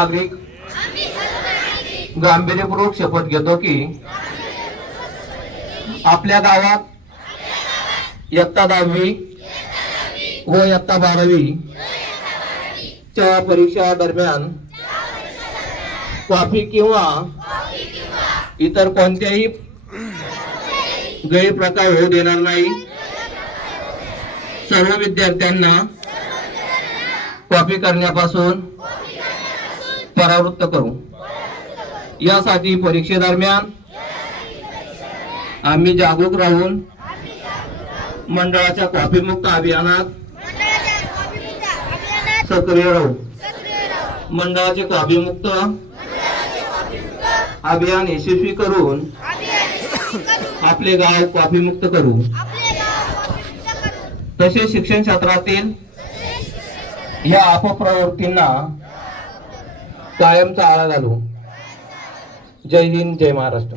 नागरिक गांभीर्यपूर्वक शपथ घेतो की आपल्या गावात इयत्ता 10वी व इयत्ता 12वी च्या परीक्षा दरम्यान कॉफी किंवा इतर कोणत्याही गैरप्रकार होऊ देणार नाही। सर्व विद्यार्थ्यांना कॉपी करण्यापासून परावृत्त करू। यासाठी परीक्षेदरम्यान आम्ही जागरूक राहून मंडळाच्या कॉपी मुक्त अभियानात सक्रिय राहू। मंडळाचे कॉपी मुक्त अभियान यशस्वी करून आपले गाव कॉपी मुक्त करू। तसेच शिक्षण क्षेत्रातील या अपप्रवृत्तींना कायमचा आळा घालू। जय हिंद, जय महाराष्ट्र।